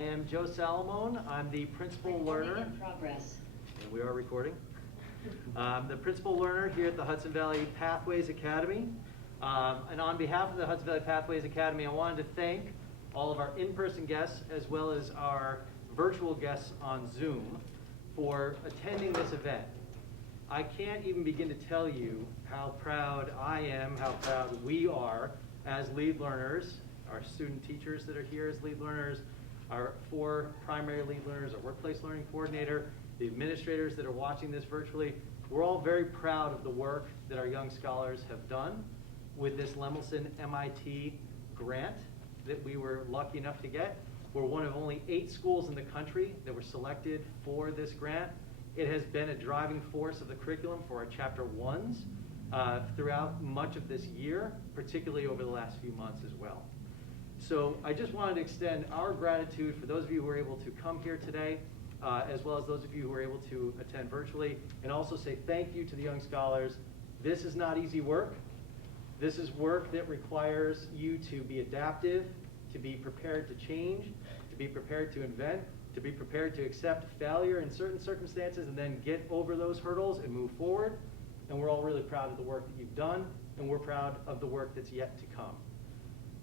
I am Joe Salamone. I'm the principal learner. In progress. And we are recording. The principal learner here at the Hudson Valley Pathways Academy. And on behalf of the Hudson Valley Pathways Academy, I wanted to thank all of our in-person guests as well as our virtual guests on Zoom for attending this event. I can't even begin to tell you how proud I am, how proud we are as lead learners, our student teachers that are here as lead learners, our 4 primary lead learners, our workplace learning coordinator, the administrators that are watching this virtually. We're all very proud of the work that our young scholars have done with this Lemelson MIT grant that we were lucky enough to get. We're one of only 8 schools in the country that were selected for this grant. It has been a driving force of the curriculum for our Chapter 1s throughout much of this year, particularly over the last few months as well. So I just wanted to extend our gratitude for those of you who were able to come here today, as well as those of you who were able to attend virtually, and also say thank you to the young scholars. This is not easy work. This is work that requires you to be adaptive, to be prepared to change, to be prepared to invent, to be prepared to accept failure in certain circumstances and then get over those hurdles and move forward. And we're all really proud of the work that you've done, and we're proud of the work that's yet to come.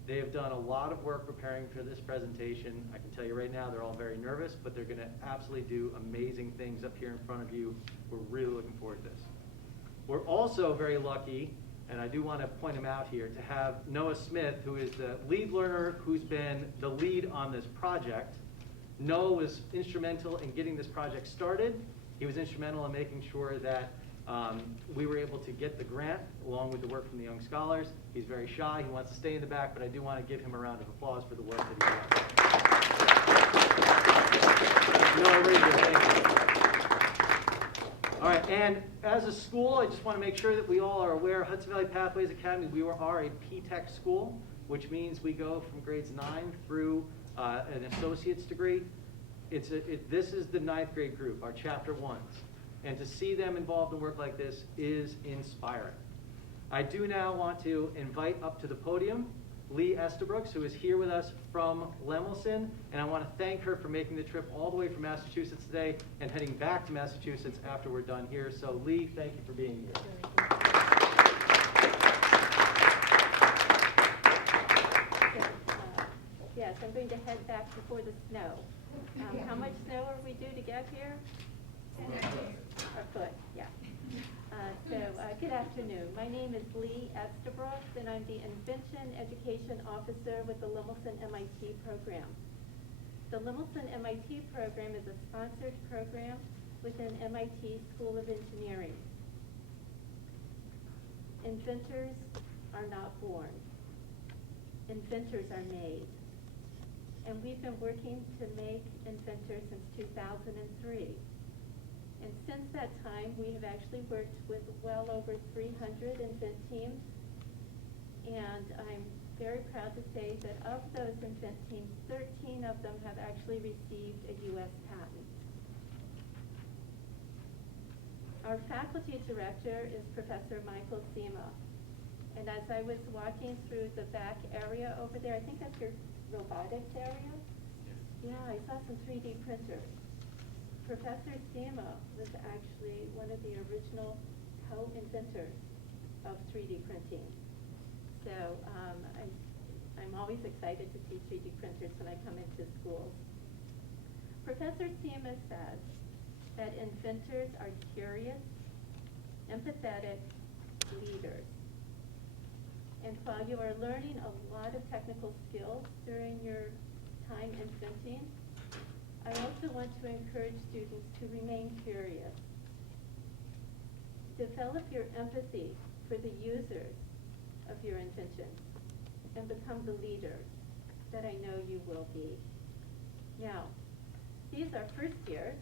They have done a lot of work preparing for this presentation. I can tell you right now they're all very nervous, but they're going to absolutely do amazing things up here in front of you. We're really looking forward to this. We're also very lucky, and I do want to point him out here, to have Noah Smith, who is the lead learner who's been the lead on this project. Noah was instrumental in getting this project started. He was instrumental in making sure that we were able to get the grant along with the work from the young scholars. He's very shy. He wants to stay in the back, but I do want to give him a round of applause for the work that he does. Noah Rager, thank you. All right, and as a school, I just want to make sure that we all are aware, Hudson Valley Pathways Academy, we are a P-TECH school, which means we go from grades 9 through an associate's degree. This is the 9th grade group, our Chapter 1s. And to see them involved in work like this is inspiring. I do now want to invite up to the podium Lee Estabrooks, who is here with us from Lemelson, and I want to thank her for making the trip all the way from Massachusetts today and heading back to Massachusetts after we're done here. So Lee, thank you for being here. Yes, I'm going to head back before the snow. How much snow are we due to get here? A foot, yeah. Good afternoon. My name is Lee Estabrooks, and I'm the Invention Education Officer with the Lemelson MIT program. The Lemelson MIT program is a sponsored program within MIT School of Engineering. Inventors are not born. Inventors are made. And we've been working to make inventors since 2003. And since that time, we have actually worked with well over 300 invent teams. And I'm very proud to say that of those invent teams, 13 of them have actually received a U.S. patent. Our faculty director is Professor Michael Sima. And as I was walking through the back area over there, I think that's your robotics area? Yeah, I saw some 3D printers. Professor Sima was actually one of the original co-inventors of 3D printing. So I'm always excited to see 3D printers when I come into schools. Professor Sima says that inventors are curious, empathetic leaders. And while you are learning a lot of technical skills during your time inventing, I also want to encourage students to remain curious. Develop your empathy for the users of your invention and become the leader that I know you will be. Now, these are first years.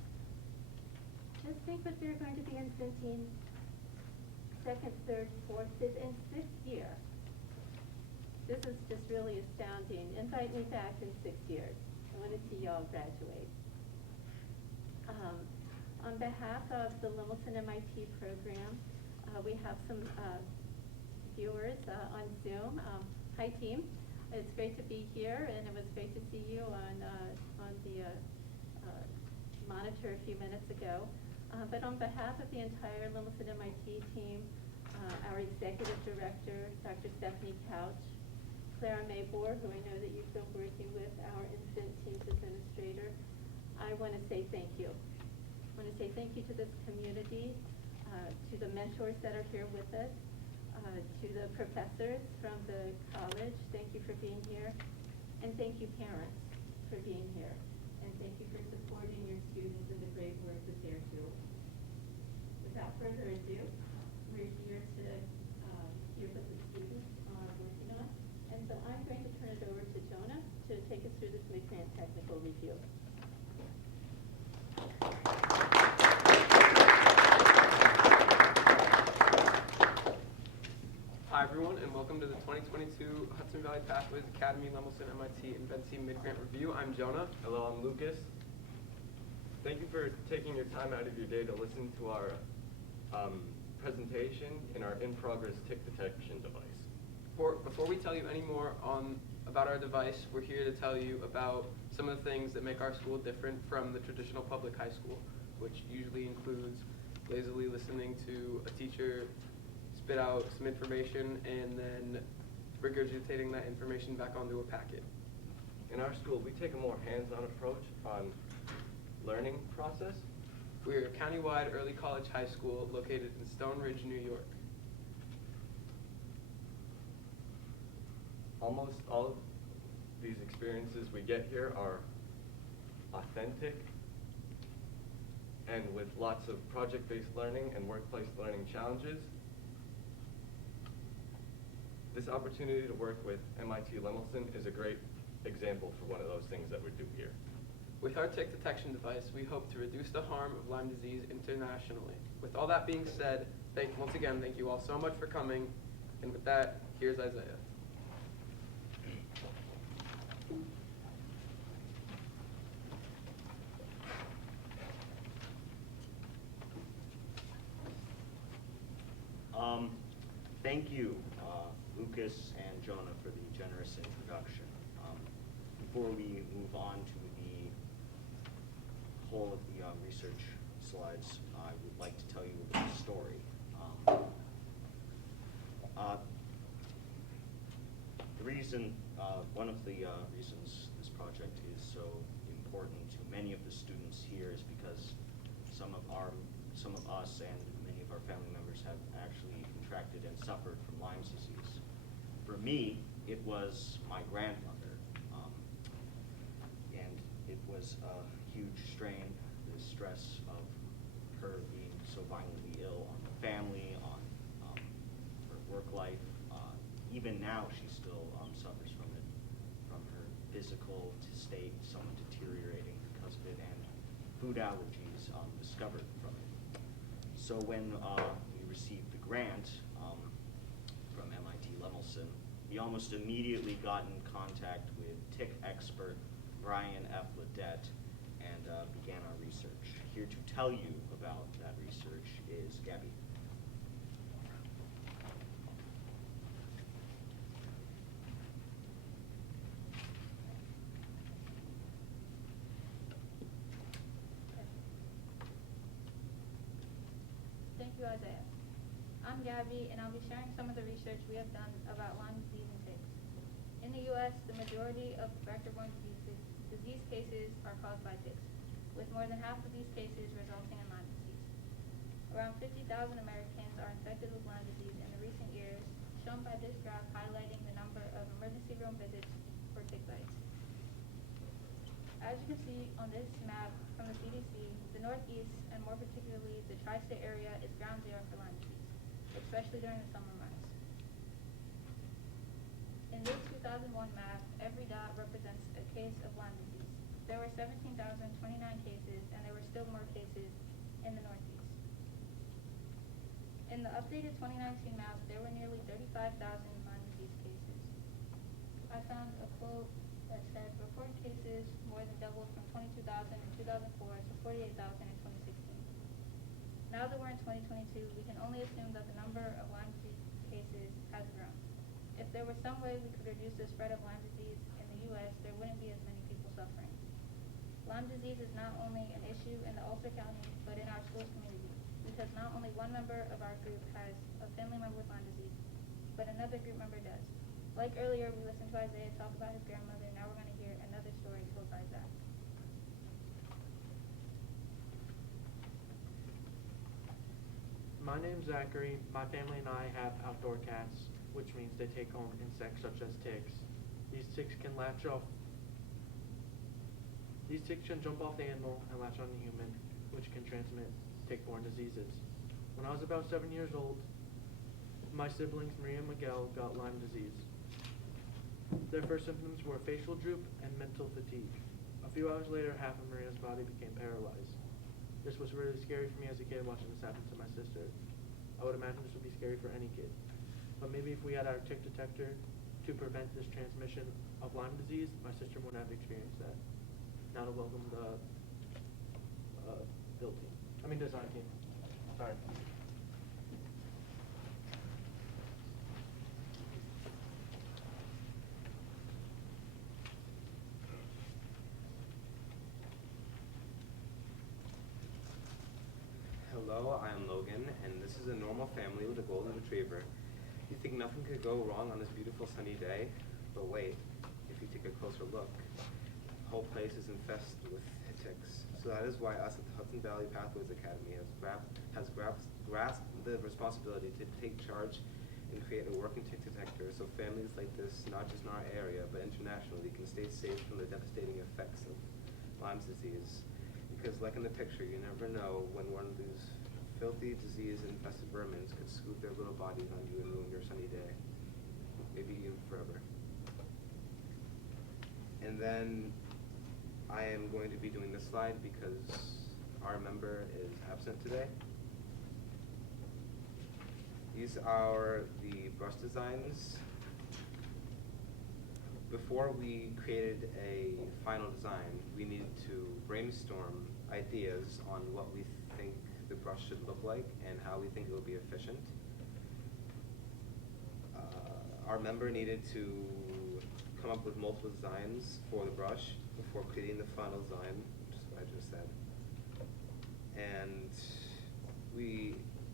Just think what they're going to be inventing second, third, fourth, fifth, and 6th year. This is just really astounding. Invite me back in 6 years. I want to see y'all graduate. On behalf of the Lemelson MIT program, we have some viewers on Zoom. Hi team. It's great to be here, and it was great to see you on the monitor a few minutes ago. But on behalf of the entire Littleton MIT team, our executive director, Dr. Stephanie Couch, Clara Maybor, who I know that you've been working with, our infant teams administrator, I want to say thank you. I want to say thank you to this community, to the mentors that are here with us, to the professors from the college, thank you for being here, and thank you parents for being here, and thank you for supporting your students in the great work that they're doing. Without further ado, we're here to hear what the students are working on, and so I'm going to turn it over to Jonah to take us through this mid-grant technical review. Hi everyone, and welcome to the 2022 Hudson Valley Pathways Academy, Lemelson, MIT, and Benzie Mid-Grant Review. I'm Jonah. Hello, I'm Lucas. Thank you for taking your time out of your day to listen to our presentation in our in-progress tick detection device. Before we tell you any more about our device, we're here to tell you about some of the things that make our school different from the traditional public high school, which usually includes lazily listening to a teacher spit out some information and then regurgitating that information back onto a packet. In our school, we take a more hands-on approach on learning process. We're a countywide early college high school located in Stone Ridge, New York. Almost all of these experiences we get here are authentic and with lots of project-based learning and workplace learning challenges. This opportunity to work with MIT Lemelson is a great example for one of those things that we do here. With our tick detection device, we hope to reduce the harm of Lyme disease internationally. With all that being said, once again, thank you all so much for coming. And with that, here's Isaiah. Thank you, Lucas and Jonah, for the generous introduction. Before we move on to the whole of the research slides, I would like to tell you a little story. One of the reasons this project is so important to many of the students here is because some of us and many of our family members have actually contracted and suffered from Lyme's disease. For me, it was my grandmother, and it was a huge strain, the stress of her being so violently ill on the family, on her work life. Even now, she still suffers from it, from her physical state somewhat deteriorating because of it, and food allergies discovered from it. So when we received the grant from MIT Lemelson, we almost immediately got in contact with tick expert Brian F. Ledette and began our research. Here to tell you about that research is Gabby. Thank you, Isaiah. I'm Gabby, and I'll be sharing some of the research we have done about Lyme disease in ticks. In the U.S., the majority of vector-borne disease cases are caused by ticks, with more than half of these cases resulting in Lyme disease. Around 50,000 Americans are infected with Lyme disease in the recent years, shown by this graph highlighting the number of emergency room visits for tick bites. As you can see on this map from the CDC, the Northeast, and more particularly the tri-state area, is ground zero for Lyme disease, especially during the summer months. In this 2001 map, every dot represents a case of Lyme disease. There were 17,029 cases, and there were still more cases in the Northeast. In the updated 2019 map, there were nearly 35,000 Lyme disease cases. I found a quote that said reported cases more than doubled from 22,000 in 2004 to 48,000 in 2016. Now that we're in 2022, we can only assume that the number of Lyme disease cases has grown. If there was some way we could reduce the spread of Lyme disease in the U.S., there wouldn't be as many people suffering. Lyme disease is not only an issue in the Ulster County, but in our schools community, because not only one member of our group has a family member with Lyme disease, but another group member does. Like earlier, we listened to Isaiah talk about his grandmother, now we're going to hear another story told by Zach. My name's Zachary. My family and I have outdoor cats, which means they take home insects such as ticks. These ticks can jump off the animal and latch on the human, which can transmit tick-borne diseases. When I was about 7 years old, my siblings Maria and Miguel got Lyme disease. Their first symptoms were facial droop and mental fatigue. A few hours later, half of Maria's body became paralyzed. This was really scary for me as a kid watching this happen to my sister. I would imagine this would be scary for any kid. But maybe if we had our tick detector to prevent this transmission of Lyme disease, my sister wouldn't have experienced that. Now to welcome the design team. Sorry. Hello, I am Logan, and this is a normal family with a golden retriever. You think nothing could go wrong on this beautiful sunny day? But wait, if you take a closer look, the whole place is infested with ticks. So that is why us at the Hudson Valley Pathways Academy has grasped the responsibility to take charge and create a working tick detector so families like this, not just in our area, but internationally, can stay safe from the devastating effects of Lyme disease. Because like in the picture, you never know when one of these filthy, disease-infested vermins could scoop their little bodies on you and ruin your sunny day. Maybe even forever. And then I am going to be doing this slide because our member is absent today. These are the brush designs. Before we created a final design, we needed to brainstorm ideas on what we think the brush should look like and how we think it will be efficient. Our member needed to come up with multiple designs for the brush before creating the final design, which is what I just said. And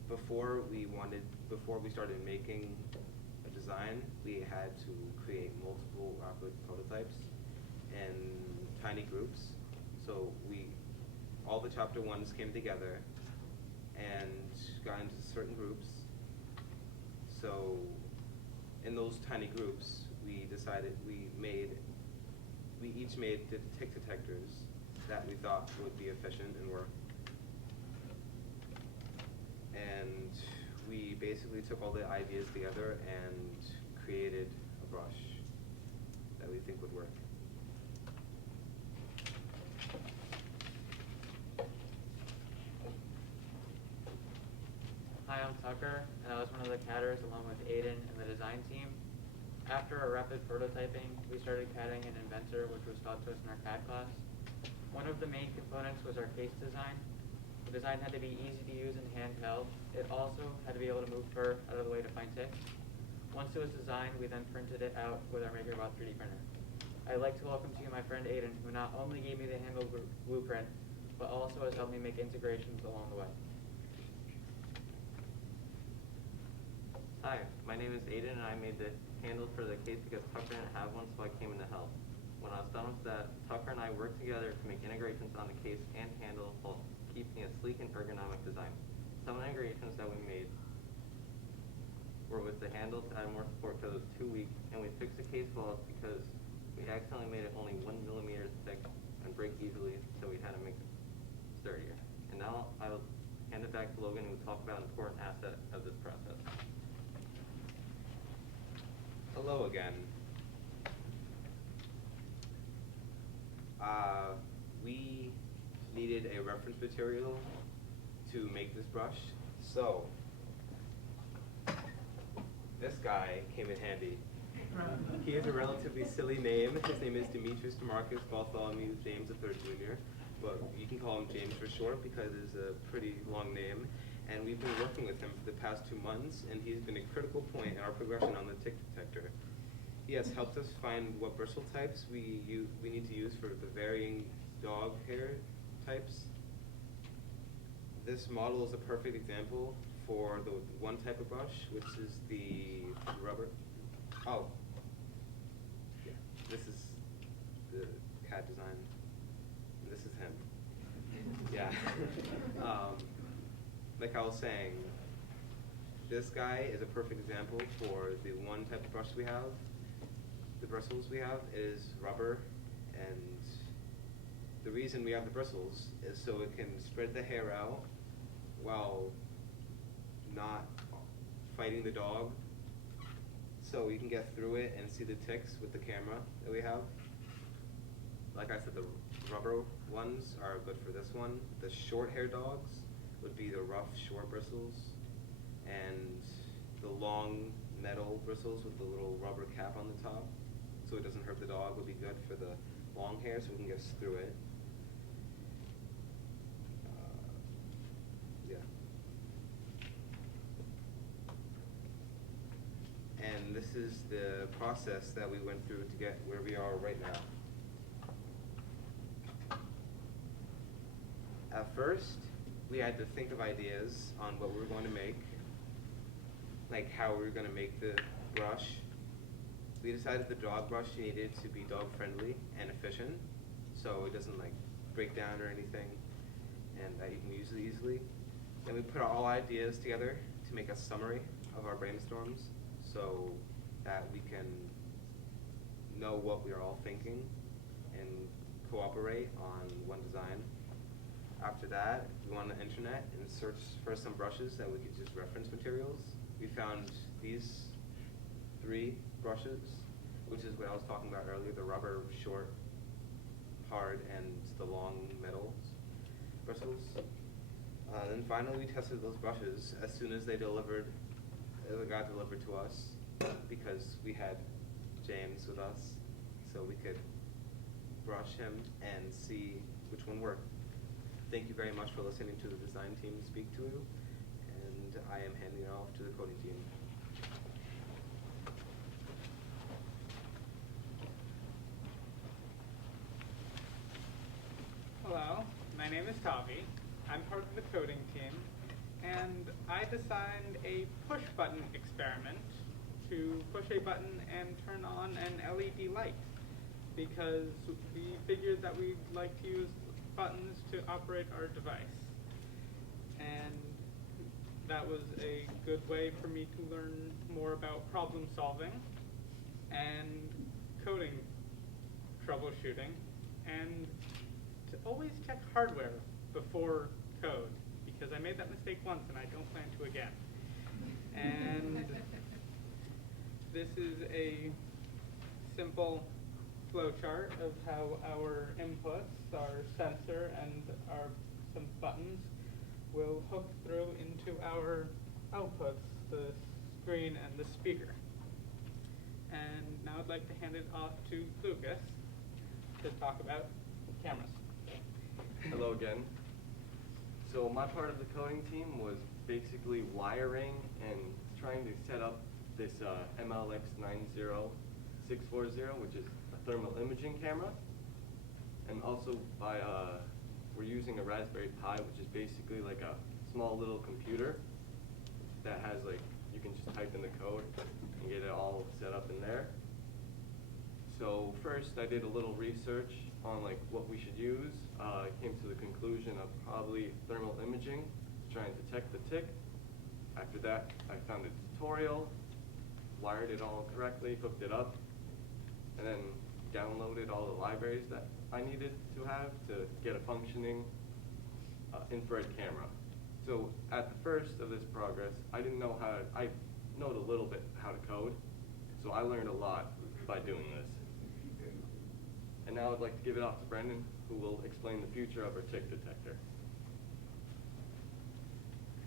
before we started making a design, we had to create multiple rapid prototypes in tiny groups. So all the chapter ones came together and got into certain groups. So in those tiny groups, we each made tick detectors that we thought would be efficient and work. And we basically took all the ideas together and created a brush that we think would work. Hi, I'm Tucker, and I was one of the catters along with Aiden and the design team. After our rapid prototyping, we started catting an inventor, which was taught to us in our CAD class. One of the main components was our case design. The design had to be easy to use and handheld. It also had to be able to move fur out of the way to find ticks. Once it was designed, we then printed it out with our MakerBot 3D printer. I'd like to welcome to you my friend Aiden, who not only gave me the handle blueprint, but also has helped me make integrations along the way. Hi, my name is Aiden, and I made the handle for the case because Tucker didn't have one, so I came in to help. When I was done with that, Tucker and I worked together to make integrations on the case and handle while keeping a sleek and ergonomic design. Some integrations that we made were with the handle to add more support because it was too weak, and we fixed the case flaws because we accidentally made it only 1 millimeter thick and break easily, so we had to make it sturdier. And now I'll hand it back to Logan, who will talk about an important asset of this process. Hello again. We needed a reference material to make this brush, so this guy came in handy. He has a relatively silly name. His name is Demetrius DeMarcus Bartholomew James III Jr., but you can call him James for short because it's a pretty long name. And we've been working with him for the past 2 months, and he's been a critical point in our progression on the tick detector. Yes, helps us find what bristle types we need to use for the varying dog hair types. This model is a perfect example for the one type of brush, which is the rubber. Oh, yeah, this is the cat design. This is him. Yeah. Like I was saying, this guy is a perfect example for the one type of brush we have. The bristles we have is rubber, and the reason we have the bristles is so it can spread the hair out while not fighting the dog, so you can get through it and see the ticks with the camera that we have. Like I said, the rubber ones are good for this one. The short hair dogs would be the rough, short bristles, and the long metal bristles with the little rubber cap on the top, so it doesn't hurt the dog, would be good for the long hair, so we can get through it. Yeah. And this is the process that we went through to get where we are right now. At first, we had to think of ideas on what we were going to make, like how we were going to make the brush. We decided the dog brush needed to be dog friendly and efficient, so it doesn't like break down or anything, and that you can use it easily. Then we put all ideas together to make a summary of our brainstorms, so that we can know what we are all thinking and cooperate on one design. After that, we went on the internet and searched for some brushes that we could just reference materials. We found these 3 brushes, which is what I was talking about earlier, the rubber, short, hard, and the long metal bristles. Then finally we tested those brushes as soon as they got delivered to us, because we had James with us, so we could brush him and see which one worked. Thank you very much for listening to the design team speak to you, and I am handing it off to the coding team. Hello, my name is Tavi. I'm part of the coding team, and I designed a push button experiment to push a button and turn on an LED light, because we figured that we'd like to use buttons to operate our device. And that was a good way for me to learn more about problem solving and coding troubleshooting, and to always check hardware before code, because I made that mistake once and I don't plan to again. And this is a simple flowchart of how our inputs, our sensor, and some buttons will hook through into our outputs, the screen and the speaker. And now I'd like to hand it off to Lucas to talk about cameras. Hello again. So my part of the coding team was basically wiring and trying to set up this MLX90640, which is a thermal imaging camera. And also we're using a Raspberry Pi, which is basically like a small little computer that has you can just type in the code and get it all set up in there. So first I did a little research on what we should use. I came to the conclusion of probably thermal imaging to try and detect the tick. After that, I found a tutorial, wired it all correctly, hooked it up, and then downloaded all the libraries that I needed to have to get a functioning infrared camera. So at the first of this progress, I know a little bit how to code, so I learned a lot by doing this. And now I'd like to give it off to Brendan, who will explain the future of our tick detector.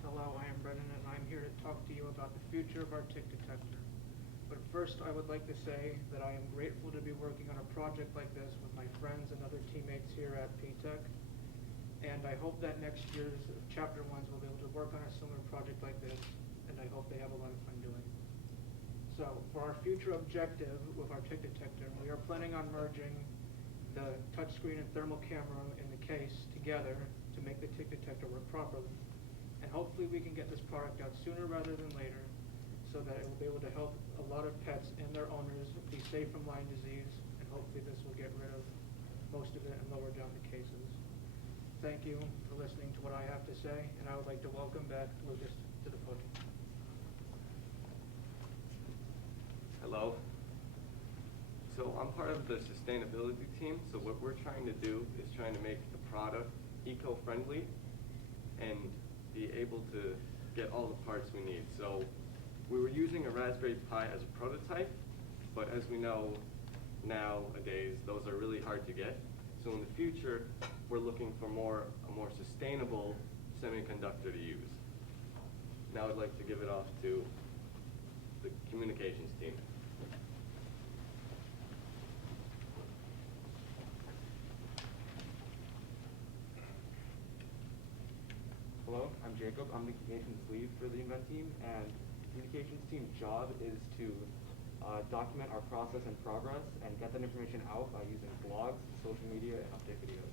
Hello, I am Brendan, and I'm here to talk to you about the future of our tick detector. But first, I would like to say that I am grateful to be working on a project like this with my friends and other teammates here at PTech. And I hope that next year's Chapter 1s will be able to work on a similar project like this, and I hope they have a lot of fun doing it. So for our future objective with our tick detector, we are planning on merging the touchscreen and thermal camera in the case together to make the tick detector work properly. And hopefully we can get this product out sooner rather than later so that it will be able to help a lot of pets and their owners be safe from Lyme disease, and hopefully this will get rid of most of it and lower down the cases. Thank you for listening to what I have to say, and I would like to welcome back Lucas to the podium. Hello. So I'm part of the sustainability team. So what we're trying to do is trying to make the product eco-friendly and be able to get all the parts we need. So we were using a Raspberry Pi as a prototype, but as we know nowadays, those are really hard to get. So in the future, we're looking for a more sustainable semiconductor to use. Now I'd like to give it off to the communications team. Hello, I'm Jacob. I'm the communications lead for the Invent team, and the communications team's job is to document our process and progress and get that information out by using blogs, social media, and update videos.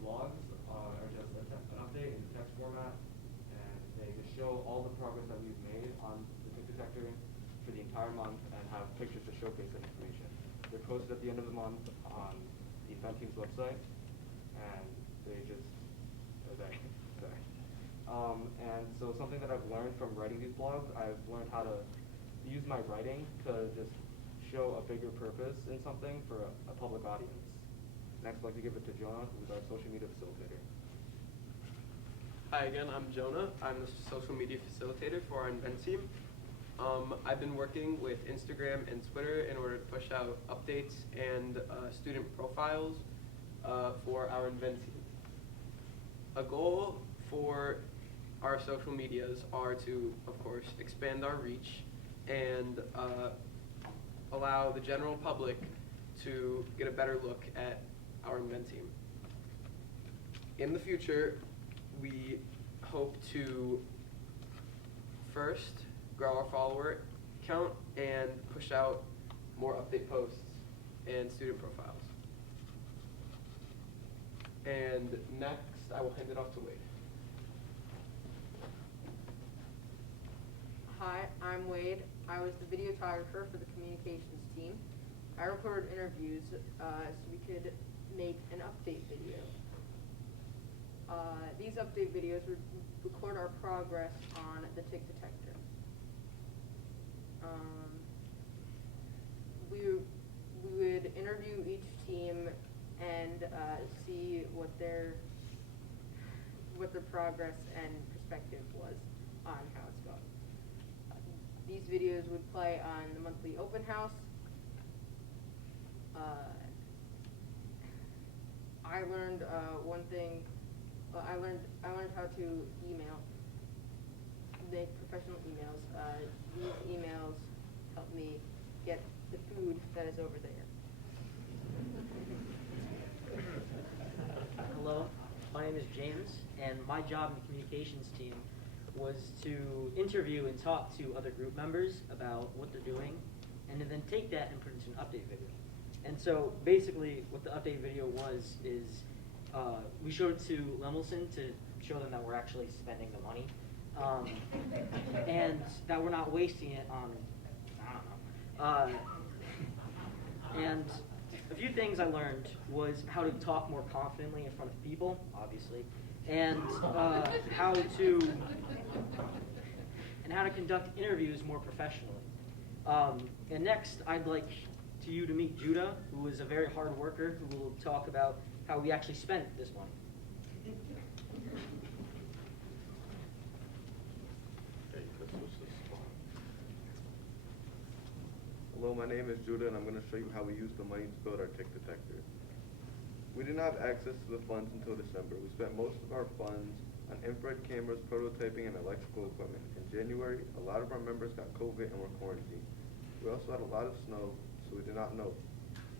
Blogs are just an update in text format, and they just show all the progress that we've made on the tick detector for the entire month and have pictures to showcase that information. They're posted at the end of the month on the Invent team's website, and they just and so something that I've learned from writing these blogs, I've learned how to use my writing to just show a bigger purpose in something for a public audience. Next, I'd like to give it to Jonah, who's our social media facilitator. Hi again, I'm Jonah. I'm the social media facilitator for our Invent team. I've been working with Instagram and Twitter in order to push out updates and student profiles for our Invent team. A goal for our social medias are to, of course, expand our reach and allow the general public to get a better look at our Invent team. In the future, we hope to first grow our follower count and push out more update posts and student profiles. And next, I will hand it off to Wade. Hi, I'm Wade. I was the videographer for the communications team. I recorded interviews so we could make an update video. These update videos would record our progress on the tick detector. We would interview each team and see what their progress and perspective was on how it's going. These videos would play on the monthly open house. I learned one thing. I learned how to make professional emails. These emails help me get the food that is over there. Hello, my name is James, and my job in the communications team was to interview and talk to other group members about what they're doing, and to then take that and put it into an update video. And so basically what the update video was is we showed it to Lemelson to show them that we're actually spending the money and that we're not wasting it on, I don't know. And a few things I learned was how to talk more confidently in front of people, obviously, and how to conduct interviews more professionally. And next, I'd like you to meet Judah, who is a very hard worker, who will talk about how we actually spent this money. Hello, my name is Judah, and I'm going to show you how we use the money to build our tick detector. We didn't have access to the funds until December. We spent most of our funds on infrared cameras, prototyping, and electrical equipment. In January, a lot of our members got COVID and were quarantined. We also had a lot of snow, so we did not know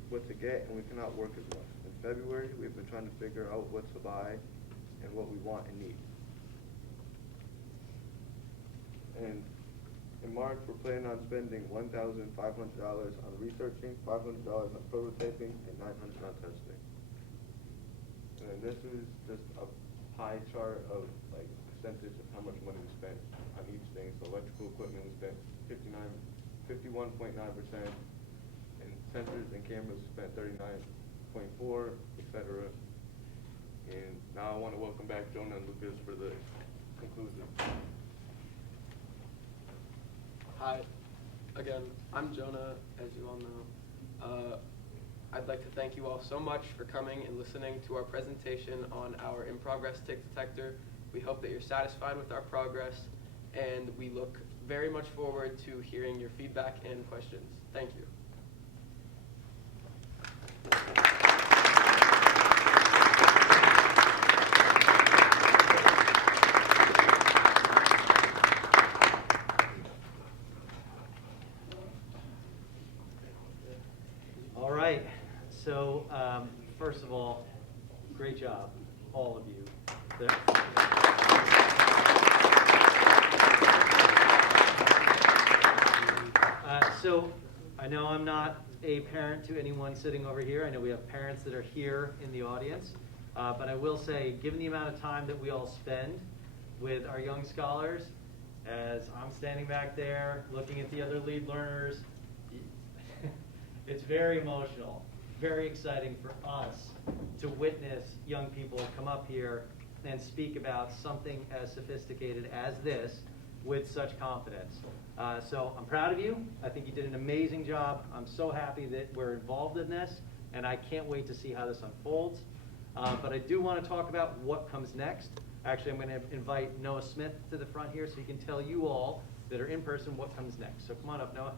what to get, and we could not work as much. In February, we've been trying to figure out what to buy and what we want and need. And in In March, we're planning on spending $1,500 on researching, $500 on prototyping, and $900 on testing. And then this is just a pie chart of like percentage of how much money we spent on each thing. So electrical equipment we spent 51.9%, and sensors and cameras we spent 39.4%, etc. And now I want to welcome back Jonah and Lucas for the conclusion. Hi, again, I'm Jonah, as you all know. I'd like to thank you all so much for coming and listening to our presentation on our In Progress Tick Detector. We hope that you're satisfied with our progress, and we look very much forward to hearing your feedback and questions. Thank you. All right, so first of all, great job, all of you. So I know I'm not a parent to anyone sitting over here. I know we have parents that are here in the audience. But I will say, given the amount of time that we all spend with our young scholars, as I'm standing back there looking at the other lead learners, it's very emotional, very exciting for us to witness young people come up here and speak about something as sophisticated as this with such confidence. So I'm proud of you. I think you did an amazing job. I'm so happy that we're involved in this, and I can't wait to see how this unfolds. But I do want to talk about what comes next. Actually, I'm going to invite Noah Smith to the front here so he can tell you all that are in person what comes next. So come on up, Noah.